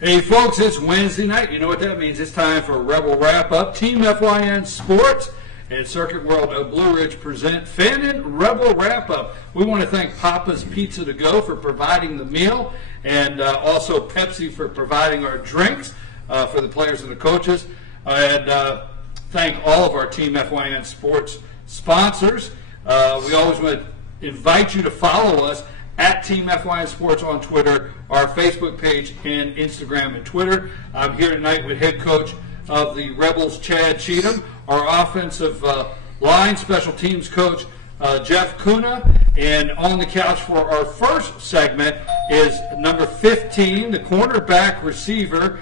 Hey folks, it's Wednesday night. You know what that means. It's time for Rebel Wrap-Up. Team FYN Sports and Circuit World of Blue Ridge present Fannin Rebel Wrap-Up. We want to thank Papa's Pizza to Go for providing the meal, and also Pepsi for providing our drinks for the players and the coaches. And thank all of our Team FYN Sports sponsors. We always want to invite you to follow us at Team FYN Sports on Twitter, our Facebook page, and Instagram and Twitter. I'm here tonight with head coach of the Rebels, Chad Cheatham, our offensive line special teams coach, Jeff Kuna, and on the couch for our first segment is number 15, the cornerback receiver,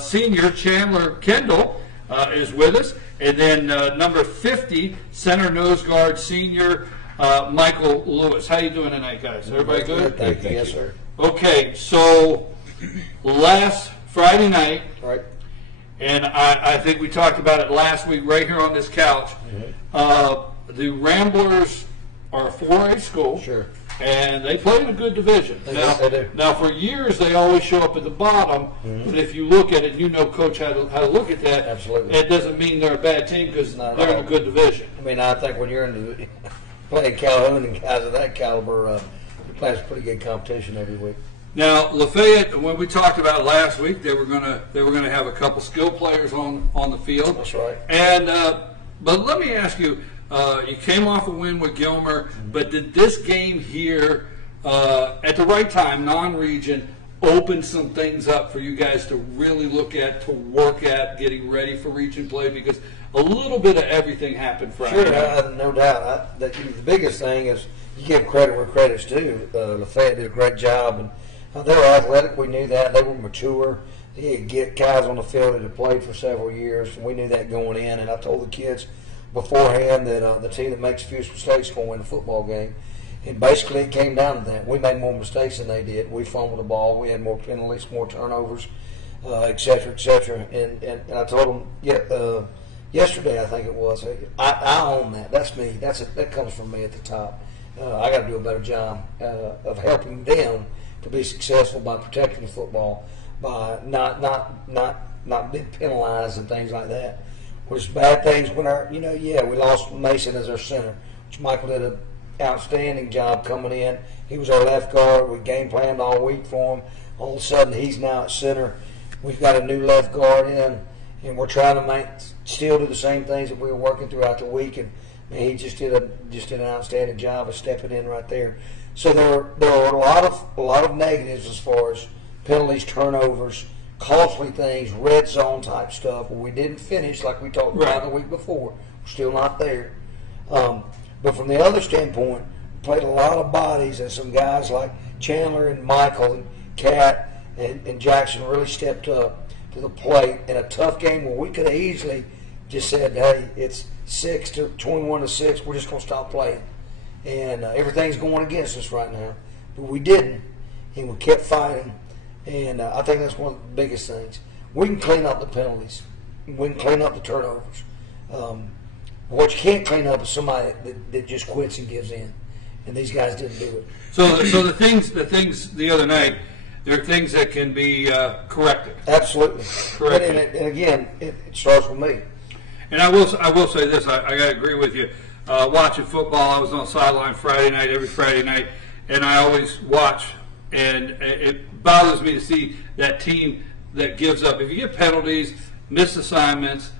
senior Chandler Kendall is with us, and then number 50, center nose guard, senior Michael Lewis. How you doing tonight, guys? Everybody good? Thank you. Yes, sir. Okay, so last Friday night, Right. and I think we talked about it last week right here on this couch. The Ramblers are a 4A school. Sure. And they play in a good division. They do. Now, for years, they always show up at the bottom. But if you look at it, you know, Coach, how to look at that. Absolutely. It doesn't mean they're a bad team because they're in a good division. I mean, I think when you're in playing Calhoun and guys of that caliber, you play some pretty good competition every week. Now, Lafayette, when we talked about it last week, they were gonna have a couple skill players on the field. That's right. And but let me ask you, you came off a win with Gilmer, but did this game here at the right time, non-region, open some things up for you guys to really look at, to work at, getting ready for region play? Because a little bit of everything happened Friday. Sure, no doubt. The biggest thing is you give credit where credit's due. Lafayette did a great job, and they were athletic. We knew that. They were mature. They had get guys on the field that had played for several years, and we knew that going in. And I told the kids beforehand that the team that makes fewest mistakes is going to win the football game. And basically it came down to that. We made more mistakes than they did. We fumbled the ball. We had more penalties, more turnovers, et cetera, et cetera. And I told them, yesterday I think it was, I own that. That's me. That comes from me at the top. I got to do a better job of helping them to be successful by protecting the football, by not being penalized and things like that. Which bad things when we lost Mason as our center, which Michael did an outstanding job coming in. He was our left guard. We game planned all week for him. All of a sudden, he's now at center. We've got a new left guard in, and we're trying to still do the same things that we were working throughout the week. And he just did an outstanding job of stepping in right there. So there were a lot of negatives as far as penalties, turnovers, costly things, red zone type stuff where we didn't finish like we talked about the week before. We're still not there. But from the other standpoint, we played a lot of bodies, and some guys like Chandler and Michael and Kat and Jackson really stepped up to the plate in a tough game where we could have easily just said, hey, it's 21-6, we're just going to stop playing. And everything's going against us right now. But we didn't, and we kept fighting. And I think that's one of the biggest things. We can clean up the penalties. We can clean up the turnovers. What you can't clean up is somebody that just quits and gives in. And these guys didn't do it. So the things the other night, there are things that can be corrected. Absolutely. Corrected. And again, it starts with me. And I will say this. I got to agree with you. Watching football, I was on the sideline every Friday night, and I always watch. And it bothers me to see that team that gives up. If you get penalties, missed assignments,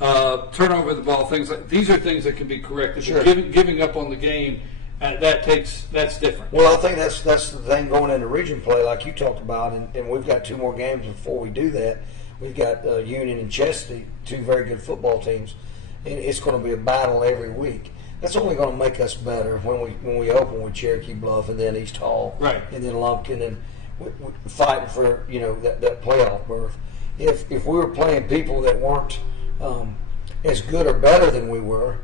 turnover the ball, things like these are things that can be corrected. Sure. But giving up on the game, that's different. Well, I think that's the thing going into region play, like you talked about, and we've got 2 more games before we do that. We've got Union and Chesapeake, 2 very good football teams, and it's going to be a battle every week. That's only going to make us better when we open with Cherokee Bluff and then East Hall, right, and then Lumpkin, and we're fighting for that playoff berth. If we were playing people that weren't as good or better than we were,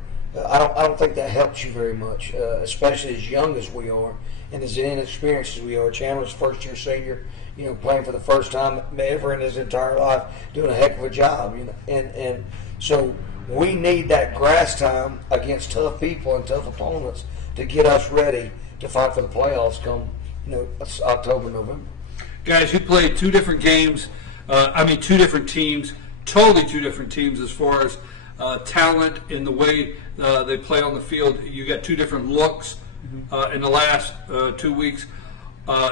I don't think that helps you very much, especially as young as we are and as inexperienced as we are. Chandler's first-year senior, playing for the first time ever in his entire life, doing a heck of a job, and so we need that grass time against tough people and tough opponents to get us ready to fight for the playoffs come, October, November. Guys, you played two different games. Two different teams, totally two different teams as far as talent in the way they play on the field. You got two different looks in the last 2 weeks.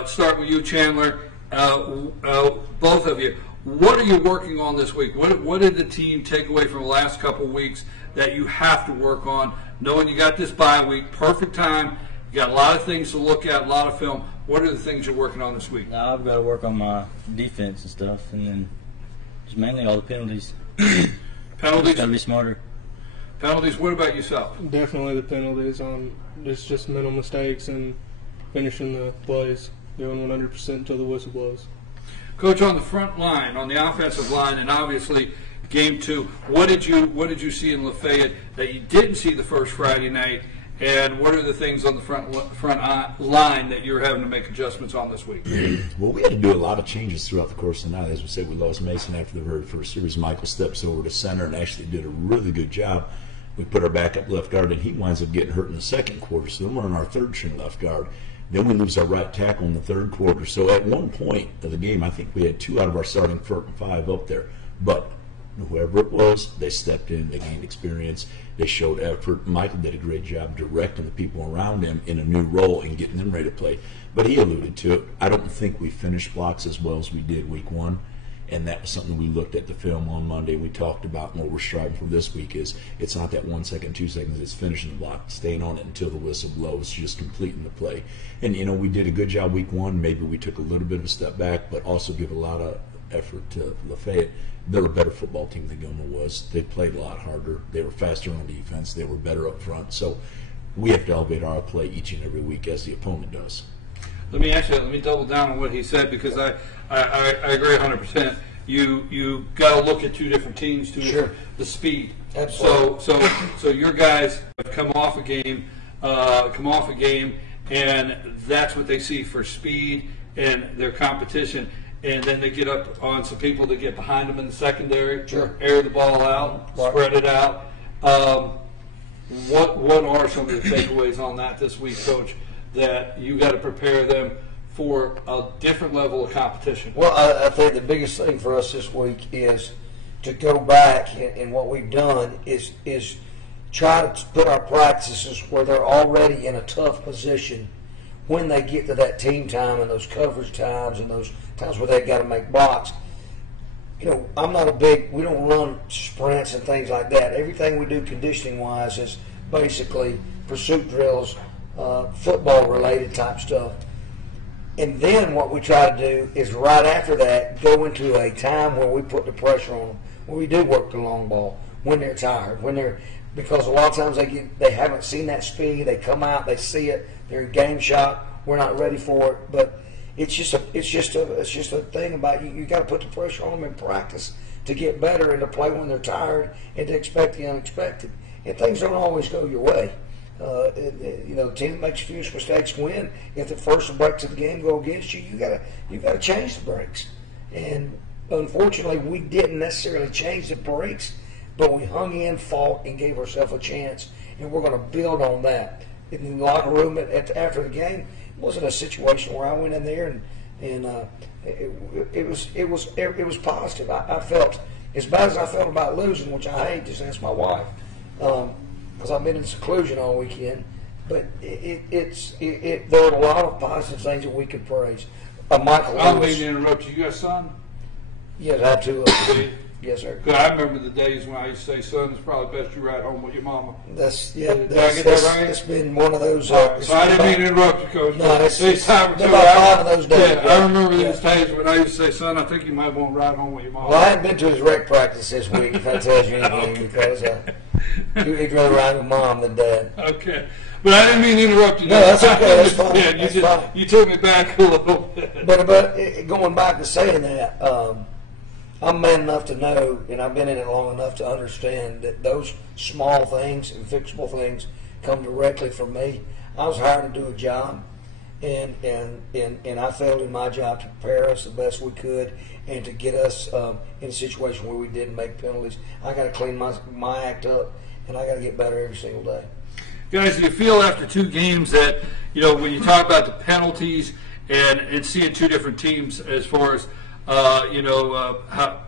Start with you, Chandler. Both of you. What are you working on this week? What did the team take away from the last couple of weeks that you have to work on? Knowing you got this bye week, perfect time. You got a lot of things to look at, a lot of film. What are the things you're working on this week? Now I've got to work on my defense and stuff, and then just mainly all the penalties. Penalties? Got to be smarter. Penalties. What about yourself? Definitely the penalties. It's just mental mistakes and finishing the plays, doing 100% until the whistle blows. Coach, on the front line, on the offensive line, and obviously game 2, what did you see in Lafayette that you didn't see the first Friday night? And what are the things on the front line that you're having to make adjustments on this week? Well, we had to do a lot of changes throughout the course of the night. As we said, we lost Mason after the very first series. Michael steps over to center and actually did a really good job. We put our backup left guard, and he winds up getting hurt in the second quarter. So then we're on our third string left guard. Then we lose our right tackle in the third quarter. So at one point of the game, I think we had 2 out of our starting 5 up there. But whoever it was, they stepped in, they gained experience, they showed effort. Michael did a great job directing the people around him in a new role and getting them ready to play. But he alluded to it. I don't think we finished blocks as well as we did week 1. And that was something we looked at the film on Monday. We talked about, and what we're striving for this week is it's not that 1 second, 2 seconds. It's finishing the block, staying on it until the whistle blows, just completing the play. And, we did a good job week 1. Maybe we took a little bit of a step back, but also give a lot of effort to Lafayette. They're a better football team than Gilmer was. They played a lot harder. They were faster on defense. They were better up front. So we have to elevate our play each and every week as the opponent does. Let me double down on what he said, because I agree 100%. You got to look at two different teams to Sure. the speed. Absolutely. So your guys have come off a game, and that's what they see for speed and their competition. And then they get up on some people that get behind them in the secondary, Sure. air the ball out, Right. spread it out. What are some of the takeaways on that this week, Coach, that you got to prepare them for a different level of competition? Well, I think the biggest thing for us this week is to go back, and what we've done is try to put our practices where they're already in a tough position when they get to that team time and those coverage times and those times where they've got to make blocks. I'm not we don't run sprints and things like that. Everything we do conditioning-wise is basically pursuit drills, football-related type stuff. And then what we try to do is right after that go into a time where we put the pressure on them, where we do work the long ball, when they're tired, because a lot of times they haven't seen that speed, they come out, they see it, they're in game shot, we're not ready for it, but it's just a thing about you got to put the pressure on them in practice to get better and to play when they're tired and to expect the unexpected. And things don't always go your way. The team that makes a few mistakes win. If the first breaks of the game go against you, you gotta change the breaks. And unfortunately, we didn't necessarily change the breaks, but we hung in, fought, and gave ourselves a chance. And we're going to build on that. In the locker room after the game, it wasn't a situation where I went in there and it was positive. I felt as bad as I felt about losing, which I hate. Just ask my wife. Because I've been in seclusion all weekend, but there are a lot of positive things that we could praise. Michael I don't Lewis. mean to interrupt you. You got a son? Yes, I have two. Yes, sir. Because I remember the days when I used to say, son, it's probably best you ride home with your mama. Did I get that right? It's been one of those. So I didn't mean to interrupt you, Coach. No, it's been about 5 of those days. Yeah, I remember these days when I used to say, son, I think you might want to ride home with your mama. Well, I hadn't been to his rec practice this week, if that tells you anything, because he'd rather ride with mom than dad. Okay. But I didn't mean to interrupt you. No, that's okay. That's fine. Yeah, you took me back a little bit. But going back to saying that, I'm man enough to know, and I've been in it long enough to understand that those small things and fixable things come directly from me. I was hired to do a job, and I failed in my job to prepare us the best we could and to get us in a situation where we didn't make penalties. I got to clean my act up, and I got to get better every single day. Guys, do you feel after 2 games that, when you talk about the penalties and seeing two different teams as far as how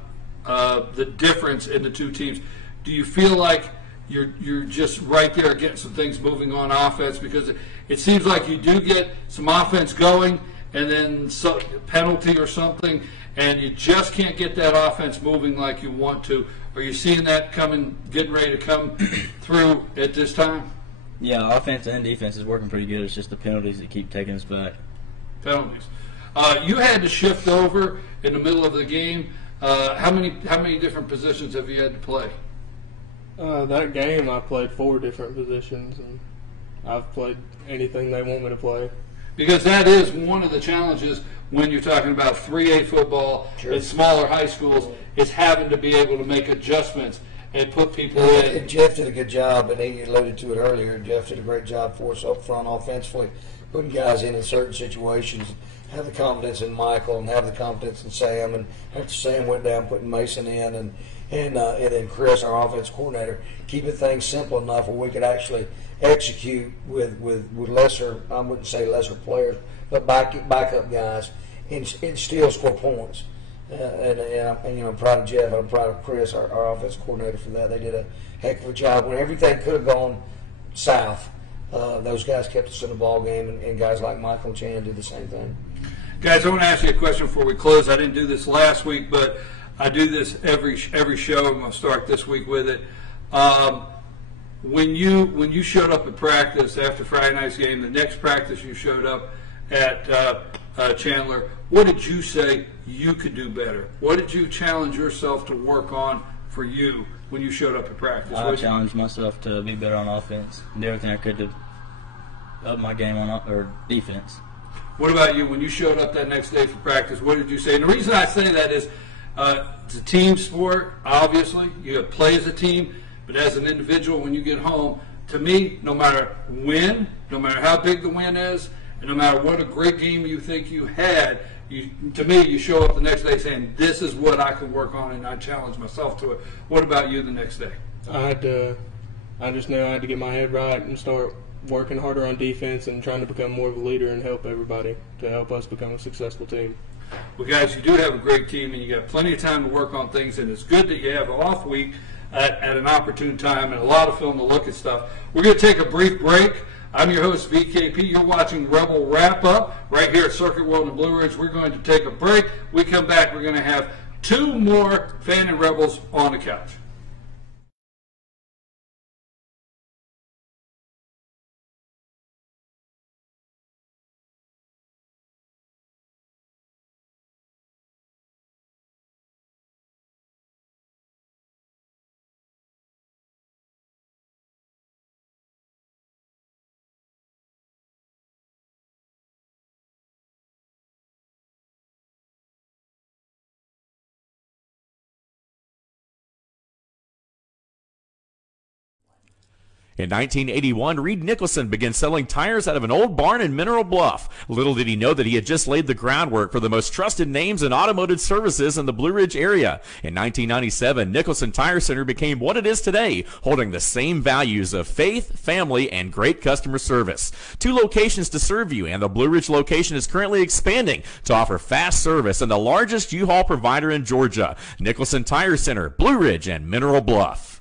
the difference in the two teams. Do you feel like you're just right there getting some things moving on offense? Because it seems like you do get some offense going, and then some penalty or something, and you just can't get that offense moving like you want to. Are you seeing that getting ready to come through at this time? Yeah, offense and defense is working pretty good. It's just the penalties that keep taking us back. Penalties. You had to shift over in the middle of the game. How many different positions have you had to play? That game, I played 4 different positions, and I've played anything they want me to play. Because that is one of the challenges when you're talking about 3A football in smaller high schools, is having to be able to make adjustments and put people in. And Jeff did a good job, and he alluded to it earlier. Jeff did a great job for us up front offensively, putting guys in certain situations. Have the confidence in Michael and have the confidence in Sam, and after Sam went down, putting Mason in, and then Chris, our offense coordinator, keeping things simple enough where we could actually execute with lesser, I wouldn't say lesser players, but backup guys, and still score points. And I'm proud of Jeff. I'm proud of Chris, our offense coordinator, for that. They did a heck of a job. When everything could have gone south, those guys kept us in the ball game, and guys like Michael and Chan did the same thing. Guys, I want to ask you a question before we close. I didn't do this last week, but I do this every show. I'm going to start this week with it. When you showed up at practice after Friday night's game, the next practice you showed up at Chandler, what did you say you could do better? What did you challenge yourself to work on for you when you showed up at practice? I challenged myself to be better on offense and do everything I could to up my game on defense. What about you? When you showed up that next day for practice, what did you say? And the reason I say that is it's a team sport, obviously. You play as a team, but as an individual, when you get home, to me, no matter when, no matter how big the win is, and no matter what a great game you think you had, to me, you show up the next day saying, this is what I can work on, and I challenge myself to it. What about you the next day? I just knew I had to get my head right and start working harder on defense and trying to become more of a leader and help everybody to help us become a successful team. Well, guys, you do have a great team, and you got plenty of time to work on things, and it's good that you have an off week at an opportune time and a lot of film to look at stuff. We're going to take a brief break. I'm your host, VKP. You're watching Rebel Wrap Up right here at Circuit World in Blue Ridge. We're going to take a break. We come back, we're going to have 2 more Fan and Rebels on the couch. In 1981, Reed Nicholson began selling tires out of an old barn in Mineral Bluff. Little did he know that he had just laid the groundwork for the most trusted names in automotive services in the Blue Ridge area. In 1997, Nicholson Tire Center became what it is today, holding the same values of faith, family, and great customer service. 2 locations to serve you, and the Blue Ridge location is currently expanding to offer fast service and the largest U-Haul provider in Georgia. Nicholson Tire Center, Blue Ridge, and Mineral Bluff.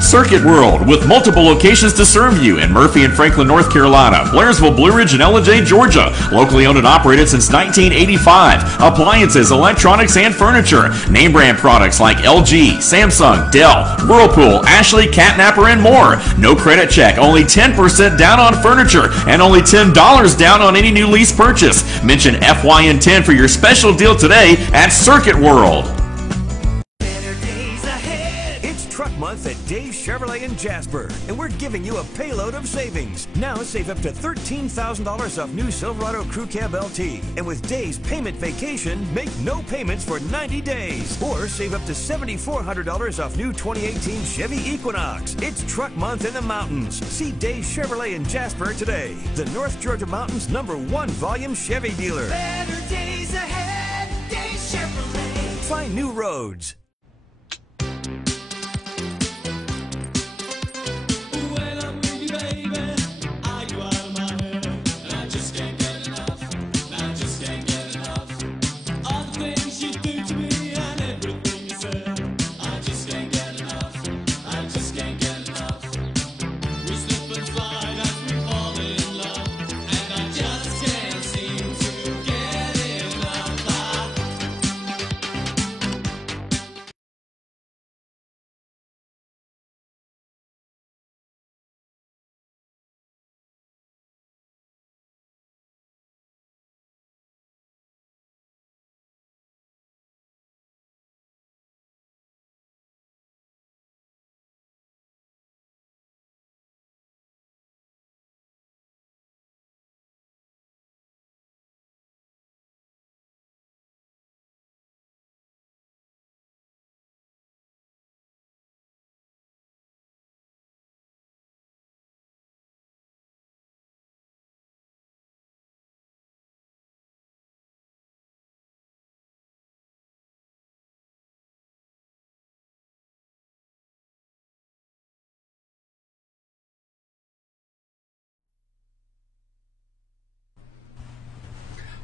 Circuit World, with multiple locations to serve you in Murphy and Franklin, North Carolina, Blairsville, Blue Ridge, and Ellen, Georgia. Locally owned and operated since 1985. Appliances, electronics, and furniture. Name brand products like LG, Samsung, Dell, Whirlpool, Ashley, Catnapper, and more. No credit check, only 10% down on furniture, and only $10 down on any new lease purchase. Mention FYN10 for your special deal today at Circuit World. Month at Dave's Chevrolet in Jasper, and we're giving you a payload of savings. Now save up to $13,000 off new Silverado Crew Cab LT, and with Dave's Payment Vacation, make no payments for 90 days. Or save up to $7,400 off new 2018 Chevy Equinox. It's Truck Month in the mountains. See Dave's Chevrolet in Jasper today, the North Georgia Mountains #1 volume Chevy dealer. Better days ahead, Dave's Chevrolet. Find new roads. When I'm with you, baby, are you out of my head? And I just can't get enough.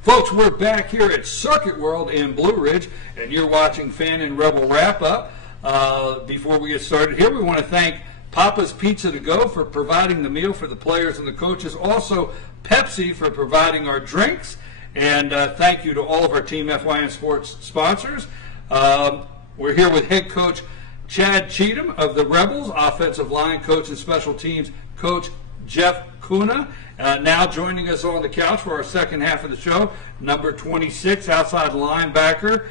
Folks, we're back here at Circuit World in Blue Ridge, and you're watching Fan and Rebel Wrap-Up. Before we get started here, we want to thank Papa's Pizza to Go for providing the meal for the players and the coaches. Also, Pepsi for providing our drinks. And thank you to all of our Team FYN Sports sponsors. We're here with head coach Chad Cheatham of the Rebels, offensive line coach and special teams coach Jeff Kuna. Now joining us on the couch for our second half of the show, number 26, outside linebacker,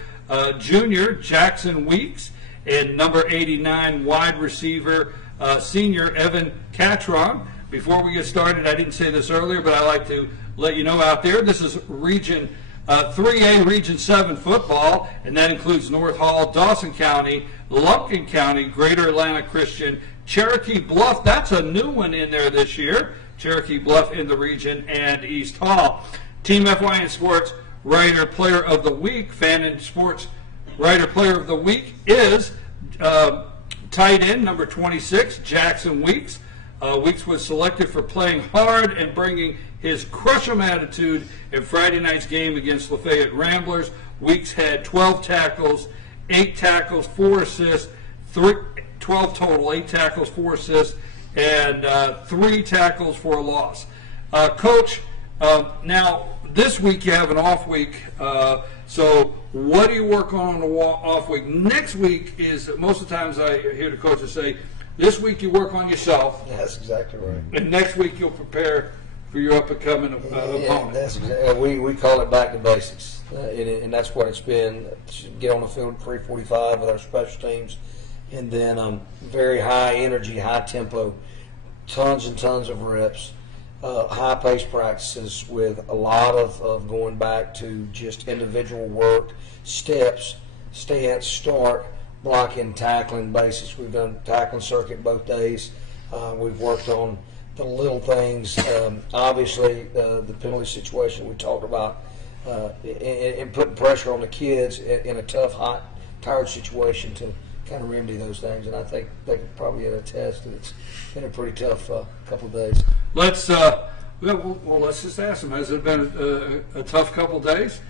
junior Jackson Weeks, and number 89, wide receiver, senior Evan Catron. Before we get started, I didn't say this earlier, but I like to let you know out there, this is Region 3A, Region 7 football, and that includes North Hall, Dawson County, Lumpkin County, Greater Atlanta Christian, Cherokee Bluff. That's a new one in there this year. Cherokee Bluff in the region, and East Hall. Team FYN Sports Writer Player of the Week, Fan and Sports Writer Player of the Week is tight end number 26, Jackson Weeks. Weeks was selected for playing hard and bringing his crush 'em attitude in Friday night's game against Lafayette Ramblers. Weeks had 12 tackles, 8 tackles, 4 assists, 12 total, 8 tackles, 4 assists, and 3 tackles for a loss. Coach, now this week you have an off week, so what do you work on the off week? Next week is, most of the times I hear the coaches say, this week you work on yourself. That's exactly right. And next week you'll prepare for your up-and-coming opponent. That's exactly, we call it back to basics, and that's what it's been. Get on the field at 3:45 with our special teams, and then very high energy, high tempo, tons and tons of reps, high pace practices with a lot of going back to just individual work, steps, stance, start, blocking, tackling basics. We've done tackling circuit both days. We've worked on the little things. Obviously, the penalty situation we talked about, and putting pressure on the kids in a tough, hot, tired situation to kind of remedy those things. And I think they could probably attest that it's been a pretty tough couple of days. Let's let's just ask them. Has it been a tough couple of days?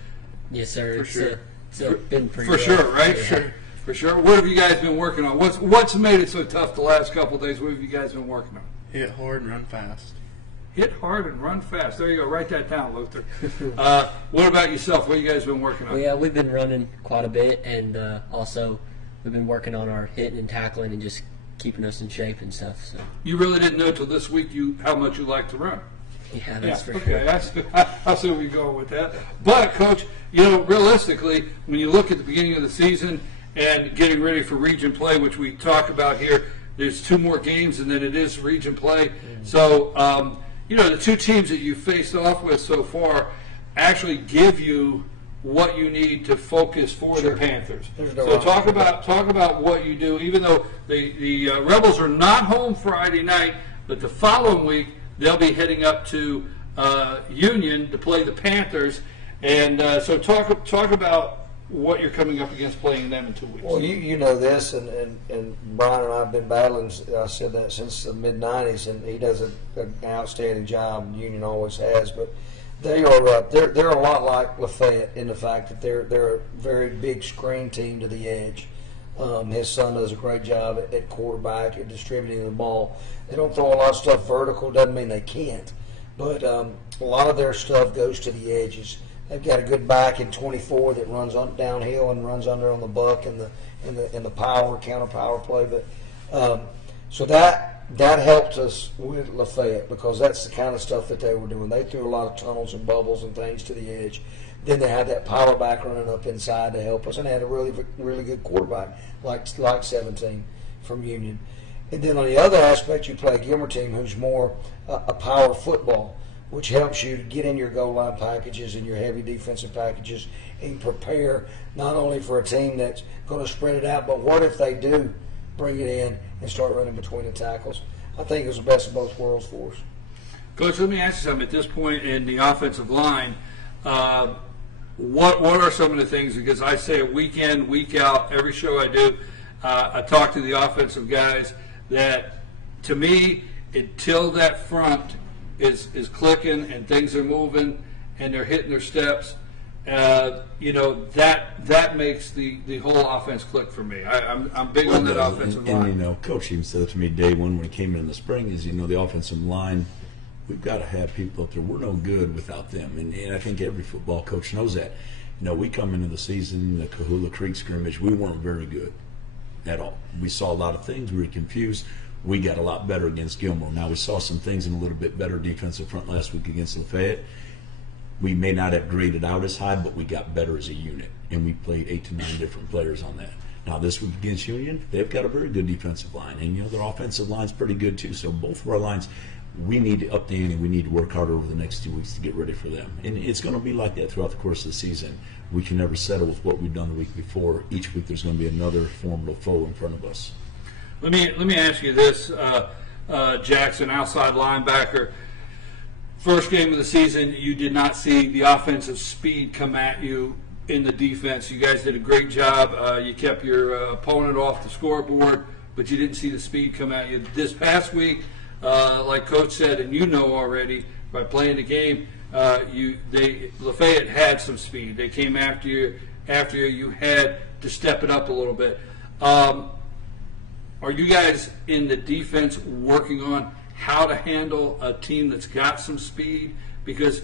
Yes, sir. For sure. It's been pretty For rough. sure, right? Yeah. Sure. For sure. What have you guys been working on? What's made it so tough the last couple of days? What have you guys been working on? Hit hard and run fast. Hit hard and run fast. There you go. Write that down, Luther. What about yourself? What have you guys been working on? Well, yeah, we've been running quite a bit, and also we've been working on our hitting and tackling and just keeping us in shape and stuff. So You really didn't know till this week how much you like to run. yeah, that's for okay. sure. I see where you're going with that. But, Coach, realistically, when you look at the beginning of the season and getting ready for region play, which we talk about here, there's 2 more games and then it is region play. Mm-hmm. So, the 2 teams that you faced off with so far actually give you what you need to focus for the Panthers. So talk about what you do. Even though the Rebels are not home Friday night, but the following week they'll be heading up to Union to play the Panthers. And so talk about what you're coming up against playing them in 2 weeks. Well, you know this, and Brian and I have been battling, I said that since the mid-'90s, and he does an outstanding job, Union always has, but they're a lot like Lafayette in the fact that they're a very big screen team to the edge. His son does a great job at quarterback at distributing the ball. They don't throw a lot of stuff vertical, doesn't mean they can't, but a lot of their stuff goes to the edges. They've got a good back in 24 that runs on downhill and runs under on the buck and the power counter power play. But so that helped us with Lafayette because that's the kind of stuff that they were doing. They threw a lot of tunnels and bubbles and things to the edge. Then they had that power back running up inside to help us, and they had a really good quarterback like 17 from Union. And then on the other aspect, you play a Gilmer team who's more a power football, which helps you to get in your goal line packages and your heavy defensive packages and prepare not only for a team that's going to spread it out, but what if they do bring it in and start running between the tackles? I think it was the best of both worlds for us. Coach, let me ask you something. At this point in the offensive line, what are some of the things, because I say it week in, week out, every show I do, I talk to the offensive guys that, to me, until that front is clicking and things are moving and they're hitting their steps, that makes the whole offense click for me. I'm big on that offensive line. And Coach even said it to me day one when he came in the spring is, the offensive line, we've got to have people up there. We're no good without them. And I think every football coach knows that. We come into the season, the Kahula Creek scrimmage, we weren't very good at all. We saw a lot of things. We were confused. We got a lot better against Gilmore. Now, we saw some things in a little bit better defensive front last week against Lafayette. We may not have graded out as high, but we got better as a unit, and we played 8 to 9 different players on that. Now, this week against Union, they've got a very good defensive line, and, their offensive line's pretty good too. So both of our lines, we need to up the ante. We need to work harder over the next 2 weeks to get ready for them. And it's going to be like that throughout the course of the season. We can never settle with what we've done the week before. Each week there's going to be another formidable foe in front of us. Let me ask you this, Jackson, outside linebacker. First game of the season, you did not see the offensive speed come at you in the defense. You guys did a great job. You kept your opponent off the scoreboard, but you didn't see the speed come at you. This past week, like Coach said, and already by playing the game, Lafayette had some speed. They came after you. You had to step it up a little bit. Are you guys in the defense working on how to handle a team that's got some speed? Because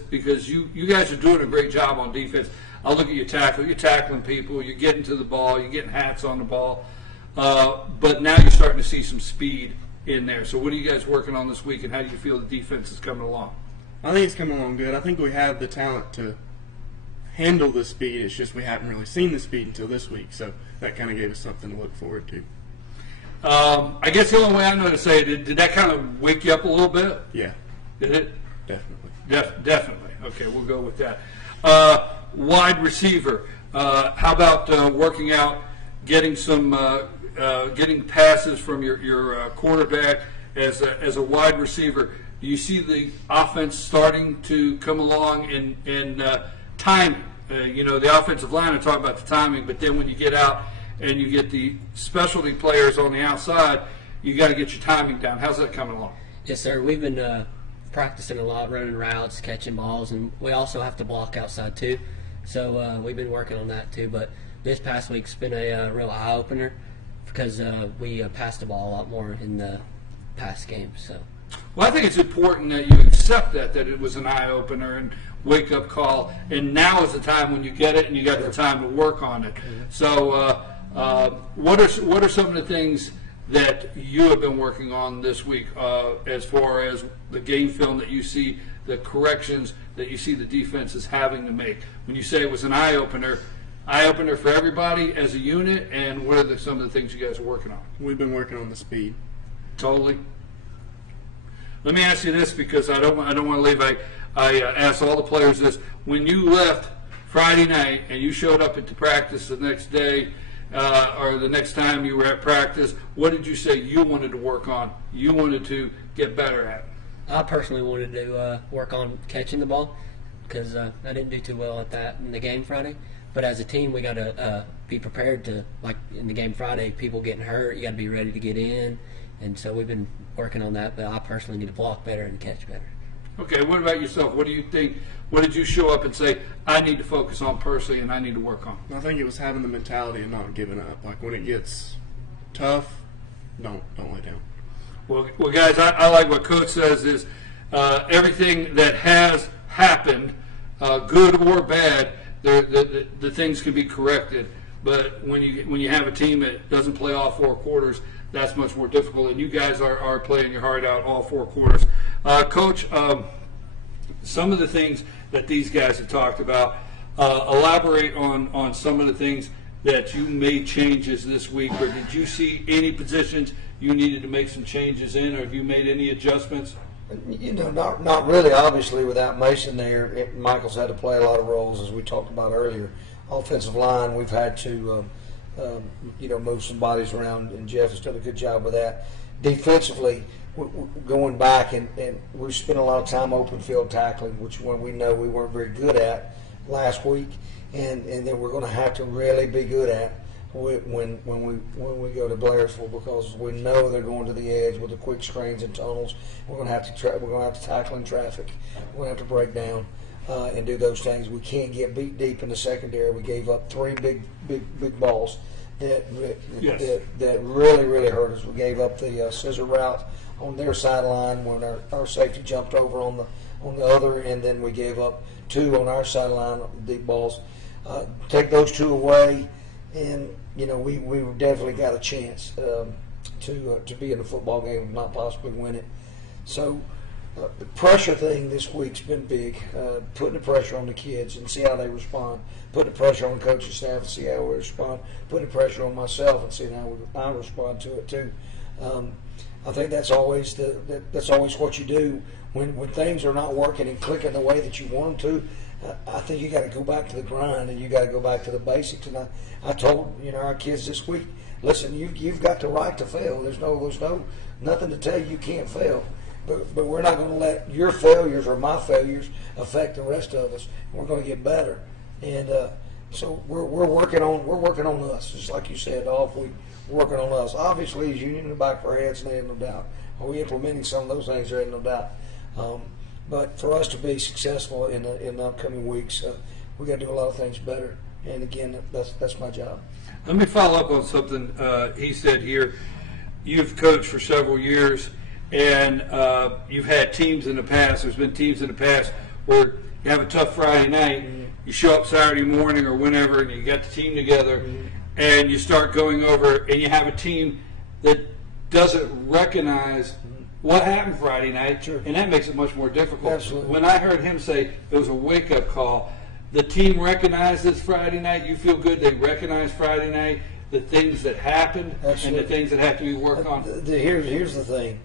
you guys are doing a great job on defense. I'll look at your tackle. You're tackling people. You're getting to the ball. You're getting hats on the ball. But now you're starting to see some speed in there. So what are you guys working on this week, and how do you feel the defense is coming along? I think it's coming along good. I think we have the talent to handle the speed. It's just we haven't really seen the speed until this week. So that kind of gave us something to look forward to. I guess the only way I know to say it, did that kind of wake you up a little bit? Yeah. Did it? Definitely. Definitely. Okay, we'll go with that. Wide receiver. How about working out, getting some, getting passes from your quarterback as a wide receiver? Do you see the offense starting to come along in timing? The offensive line, I'm talking about the timing, but then when you get out and you get the specialty players on the outside, you got to get your timing down. How's that coming along? Yes, sir. We've been practicing a lot, running routes, catching balls, and we also have to block outside too. So we've been working on that too. But this past week's been a real eye-opener because we passed the ball a lot more in the past games. So. Well, I think it's important that you accept that it was an eye-opener and wake-up call, and now is the time when you get it and you got the time to work on it. So what are some of the things that you have been working on this week as far as the game film that you see, the corrections that you see the defense is having to make? When you say it was an eye-opener for everybody as a unit, and what are some of the things you guys are working on? We've been working on the speed. Totally. Let me ask you this, because I don't want to leave. I asked all the players this. When you left Friday night and you showed up at the practice the next day, or the next time you were at practice, what did you say you wanted to work on? You wanted to get better at? I personally wanted to work on catching the ball because I didn't do too well at that in the game Friday. But as a team, we got to be prepared to, like in the game Friday, people getting hurt. You got to be ready to get in. And so we've been working on that, but I personally need to block better and catch better. Okay, what about yourself? What do you think? What did you show up and say, I need to focus on personally and I need to work on? I think it was having the mentality of not giving up. Like when it gets tough, don't let down. Well, guys, I like what Coach says is everything that has happened, good or bad, the things can be corrected. But when you have a team that doesn't play all 4 quarters, that's much more difficult, and you guys are playing your heart out all 4 quarters. Coach, some of the things that these guys have talked about, elaborate on some of the things that you made changes this week, or did you see any positions you needed to make some changes in, or have you made any adjustments? Not really. Obviously, without Mason there, Michael's had to play a lot of roles, as we talked about earlier. Offensive line, we've had to move some bodies around, and Jeff has done a good job with that. Defensively, going back, and we spent a lot of time open field tackling, which one we know we weren't very good at last week, and then we're going to have to really be good at when we go to Blairsville, because we know they're going to the edge with the quick screens and tunnels. We're going to have to tackle in traffic. We're going to have to break down. and do those things. We can't get beat deep in the secondary. We gave up 3 big balls that really hurt us. We gave up the scissor route on their sideline when our safety jumped over on the other, and then we gave up 2 on our sideline, deep balls. Take those 2 away, and we definitely got a chance to be in the football game and not possibly win it. So the pressure thing this week's been big, putting the pressure on the kids and see how they respond, putting the pressure on the coaching staff and see how we respond, putting the pressure on myself and seeing how I respond to it too. I think that's always what you do when things are not working and clicking the way that you want them to. I think you got to go back to the grind and you got to go back to the basics. And I told our kids this week, listen, you've got the right to fail. There's nothing to tell you can't fail. But we're not going to let your failures or my failures affect the rest of us. We're going to get better, and so we're working on us. Just like you said, off week, we're working on us. Obviously, as Union in the back of our heads, there ain't no doubt. Are we implementing some of those things? There ain't no doubt. But for us to be successful in the upcoming weeks, we got to do a lot of things better. And again, that's my job. Let me follow up on something he said here. You've coached for several years. And you've had teams in the past. There's been teams in the past where you have a tough Friday night. Mm-hmm. You show up Saturday morning or whenever, and you got the team together, and you start going over, and you have a team that doesn't recognize what happened Friday night, and that makes it much more difficult. Absolutely. When I heard him say it was a wake-up call, the team recognized this Friday night. You feel good they recognized Friday night, the things that happened, Absolutely. and the things that have to be worked on. Here's the thing.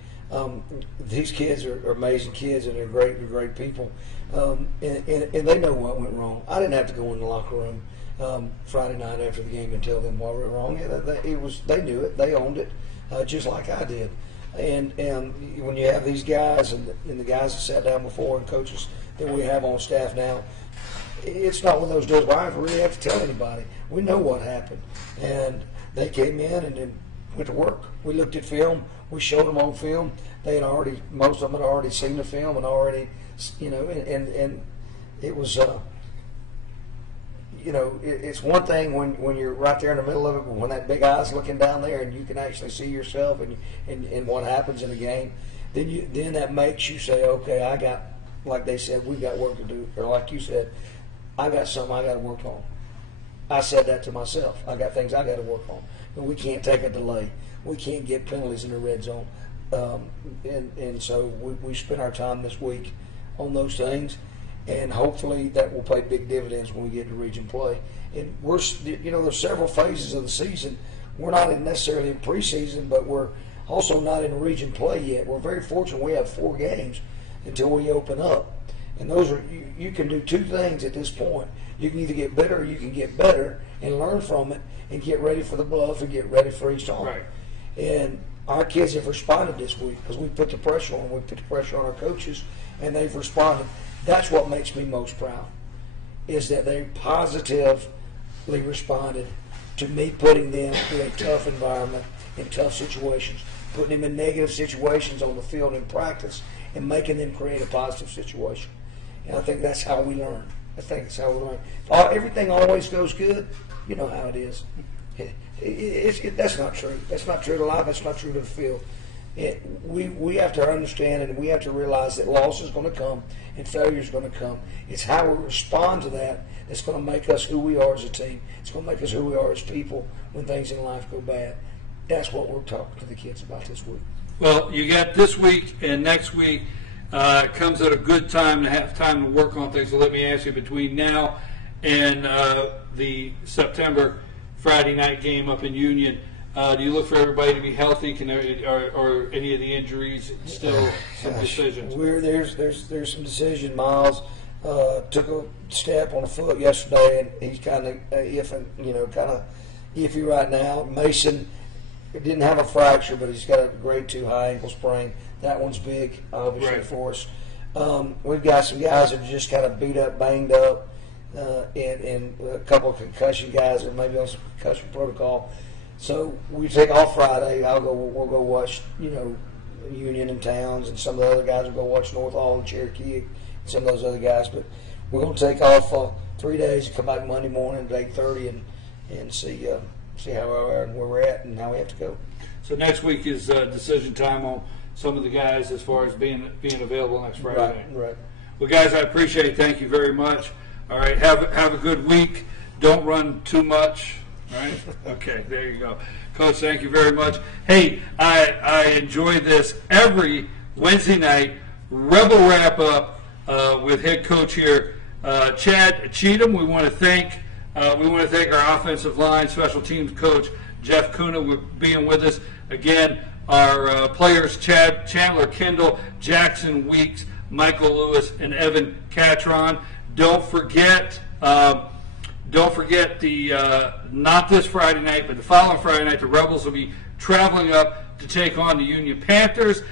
These kids are amazing kids, and they're great people, and they know what went wrong. I didn't have to go in the locker room Friday night after the game and tell them what went wrong. They knew it, they owned it, just like I did. And when you have these guys and the guys that sat down before and coaches that we have on staff now, it's not one of those deals where I really have to tell anybody. We know what happened, and they came in and then went to work. We looked at film. We showed them on film. Most of them had already seen the film and already, and it was, it's one thing when you're right there in the middle of it, but when that big eye's looking down there and you can actually see yourself and what happens in the game, then that makes you say, okay, like they said, we've got work to do, or like you said, I got something I got to work on. I said that to myself. I got things I got to work on. But we can't take a delay. We can't get penalties in the red zone. And so we spent our time this week on those things, and hopefully that will pay big dividends when we get to region play. And there's several phases of the season. We're not necessarily in preseason, but we're also not in region play yet. We're very fortunate we have 4 games until we open up. And those are you can do 2 things at this point. You can either get better or you can get better and learn from it and get ready for the bluff and get ready for East Home. Right. And our kids have responded this week because we put the pressure on them. We put the pressure on our coaches, and they've responded. That's what makes me most proud, is that they positively responded to me putting them in a tough environment, in tough situations, putting them in negative situations on the field in practice, and making them create a positive situation. And I think that's how we learn. I think that's how we learn. If everything always goes good, you know how it is. That's not true. That's not true to life. That's not true to the field. We have to understand and we have to realize that loss is going to come and failure is going to come. It's how we respond to that that's going to make us who we are as a team. It's going to make us who we are as people when things in life go bad. That's what we're talking to the kids about this week. Well, you got this week and next week comes at a good time to have time to work on things. So let me ask you, between now and the September Friday night game up in Union, do you look for everybody to be healthy? Or any of the injuries still some decisions? There's some decision. Miles took a step on the foot yesterday, and he's kind of iffy right now. Mason didn't have a fracture, but he's got a grade 2 high ankle sprain. That one's big, obviously, for us. We've got some guys that are just kind of beat up, banged up, and a couple of concussion guys that maybe on some concussion protocol. So we take off Friday. We'll go watch, Union and Towns, and some of the other guys will go watch North Hall and Cherokee, and some of those other guys. But we're going to take off 3 days and come back Monday morning at 8:30 and see how we are and where we're at and how we have to go. So next week is decision time on some of the guys as far as being available next Friday night. Right. Well, guys, I appreciate it. Thank you very much. All right, have a good week. Don't run too much. All right? Okay, there you go. Coach, thank you very much. Hey, I enjoy this every Wednesday night. Rebel wrap-up with head coach here, Chad Cheatham. We want to thank our offensive line, special teams coach, Jeff Kuna, for being with us. Again, our players, Chandler Kendall, Jackson Weeks, Michael Lewis, and Evan Catron. Don't forget the not this Friday night, but the following Friday night, the Rebels will be traveling up to take on the Union Panthers.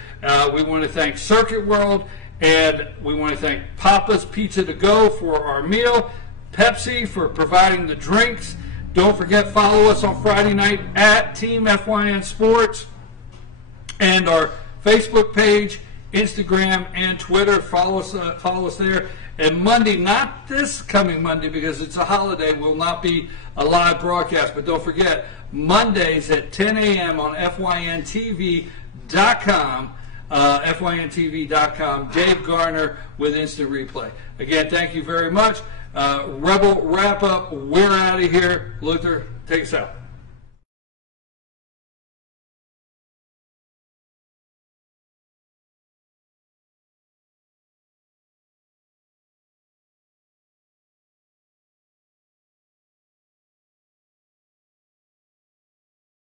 We want to thank Circuit World, and we want to thank Papa's Pizza to Go for our meal, Pepsi for providing the drinks. Don't forget, follow us on Friday night at Team FYN Sports and our Facebook page, Instagram, and Twitter. Follow us there. And Monday, not this coming Monday because it's a holiday, will not be a live broadcast. But don't forget, Mondays at 10 a.m. on FYNTV.com. FYNTV.com. Dave Garner with Instant Replay. Again, thank you very much. Rebel wrap up. We're out of here. Luther, take us out.